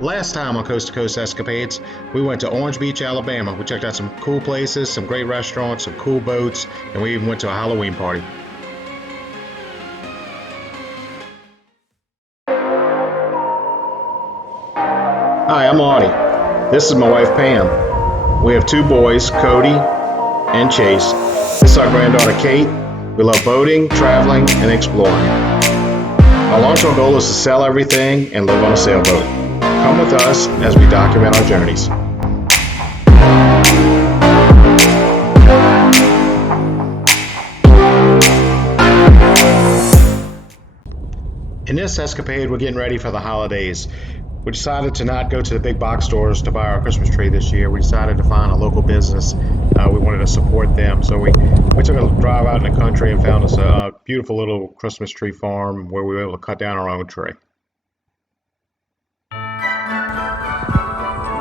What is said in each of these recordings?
Last time on Coast to Coast Escapades, we went to Orange Beach, Alabama. We checked out some cool places, some great restaurants, some cool boats, and we even went to a Halloween party. Hi, I'm Audie. This is my wife Pam. We have two boys, Cody and Chase. This is our granddaughter Kate. We love boating, traveling, and exploring. Our long-term goal is to sell everything and live on a sailboat. Come with us as we document our journeys. In this escapade, we're getting ready for the holidays. We decided to not go to the big box stores to buy our Christmas tree this year. We decided to find a local business. We wanted to support them. So we took a drive out in the country and found us a beautiful little Christmas tree farm where we were able to cut down our own tree. One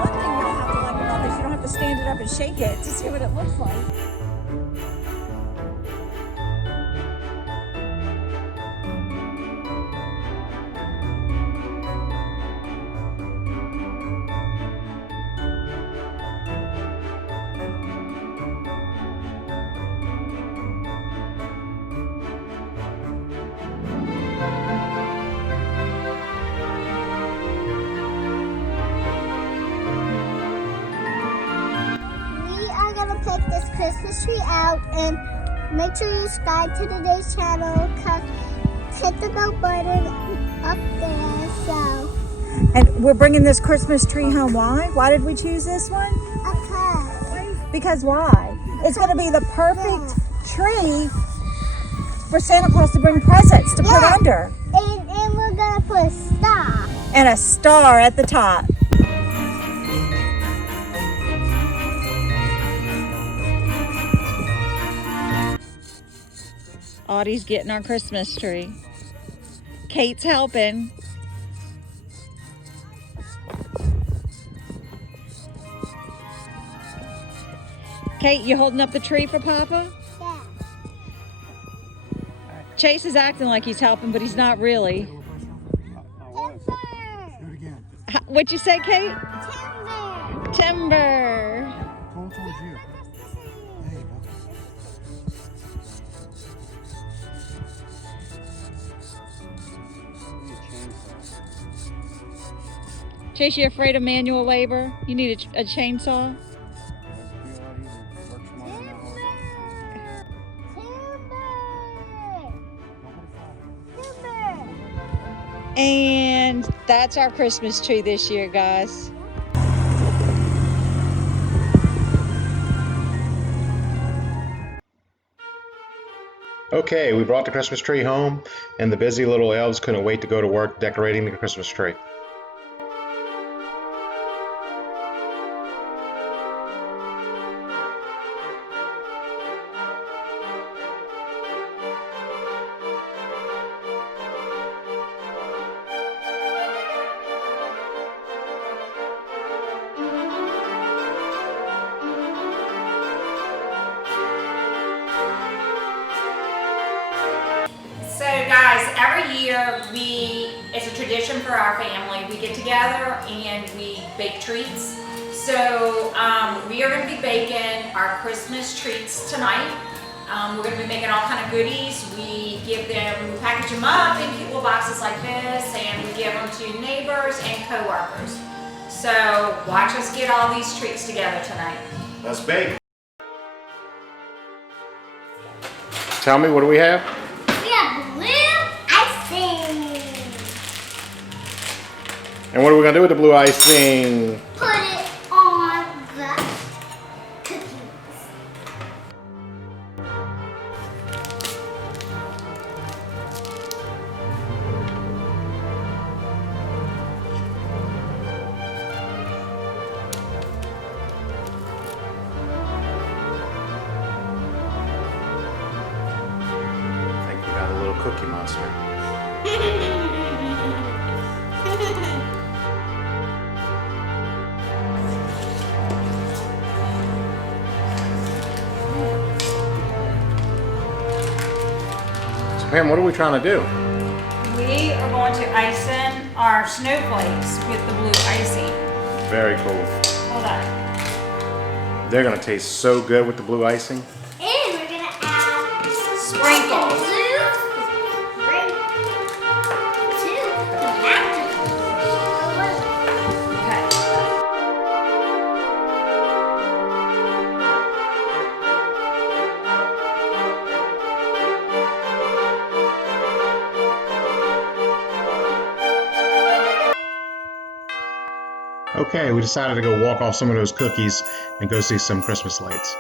thing you'll have to like about this, you don't have to stand it up and shake it to see what it looks like. Take this Christmas tree out and make sure you subscribe to today's channel. Hit the bell button up there. So. And we're bringing this Christmas tree home. Why? Why did we choose this one? Because why? It's going to be the perfect tree for Santa Claus to bring presents to put under. And we're going to put a star. And a star at the top. Audie's getting our Christmas tree. Kate's helping. Kate, you holding up the tree for Papa? Yeah. Chase is acting like he's helping, but he's not really. Timber. What'd you say, Kate? Timber. Timber. Going towards you. There you go. Chase, you afraid of manual labor? You need a chainsaw? And that's our Christmas tree this year, guys. Okay, we brought the Christmas tree home, and the busy little elves couldn't wait to go to work decorating the Christmas tree. So guys, every year it's a tradition for our family, we get together and we bake treats. So we are going to be baking our Christmas treats tonight. We're going to be making all kind of goodies. We package them up in cute little boxes like this, and we give them to neighbors and co-workers. So watch us get all these treats together tonight. Let's bake. Tell me, what do we have? And what are we going to do with the blue icing? Put it on the cookies. I think we got a little cookie monster. Pam, what are we trying to do? We are going to ice in our snowflakes with the blue icing. Very cool. Hold on. They're gonna taste so good with the blue icing. And we're gonna add Sprinkles. blue ring to the napkin. Okay. Okay, we decided to go walk off some of those cookies and go see some Christmas lights.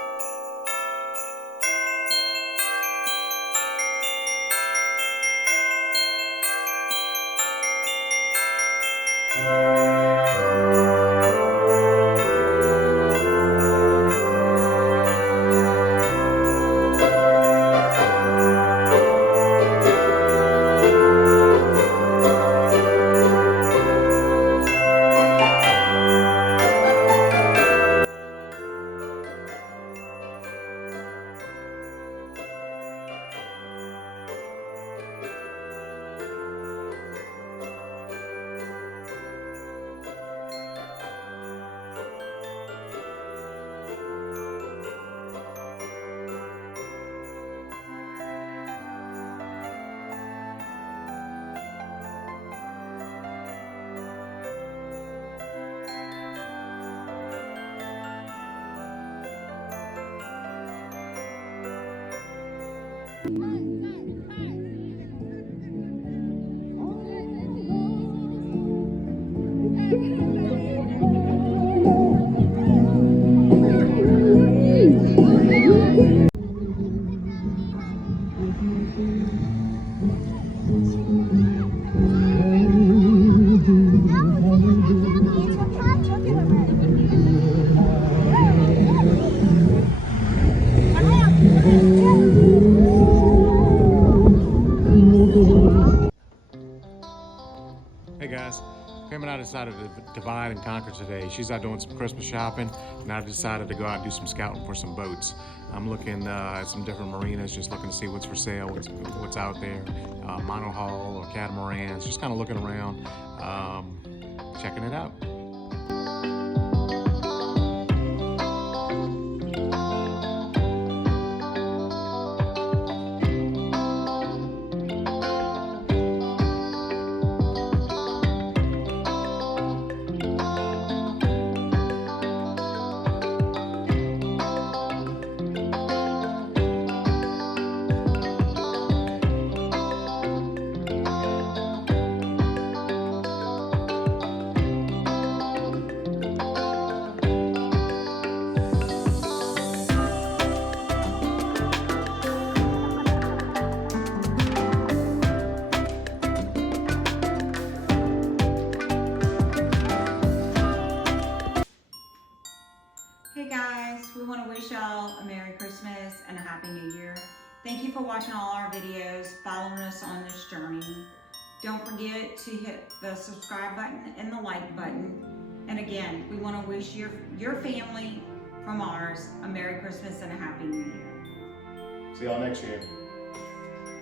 Hey guys, Pam and I decided to divide and conquer today. She's out doing some Christmas shopping, and I decided to go out and do some scouting for some boats. I'm looking at some different marinas, just looking to see what's for sale, what's out there, monohull or catamarans, just kind of looking around, checking it out. Hey guys, we want to wish y'all a Merry Christmas and a Happy New Year. Thank you for watching all our videos, following us on this journey. Don't forget to hit the subscribe button and the like button. And again, we want to wish your family from ours a Merry Christmas and a Happy New Year. See y'all next year.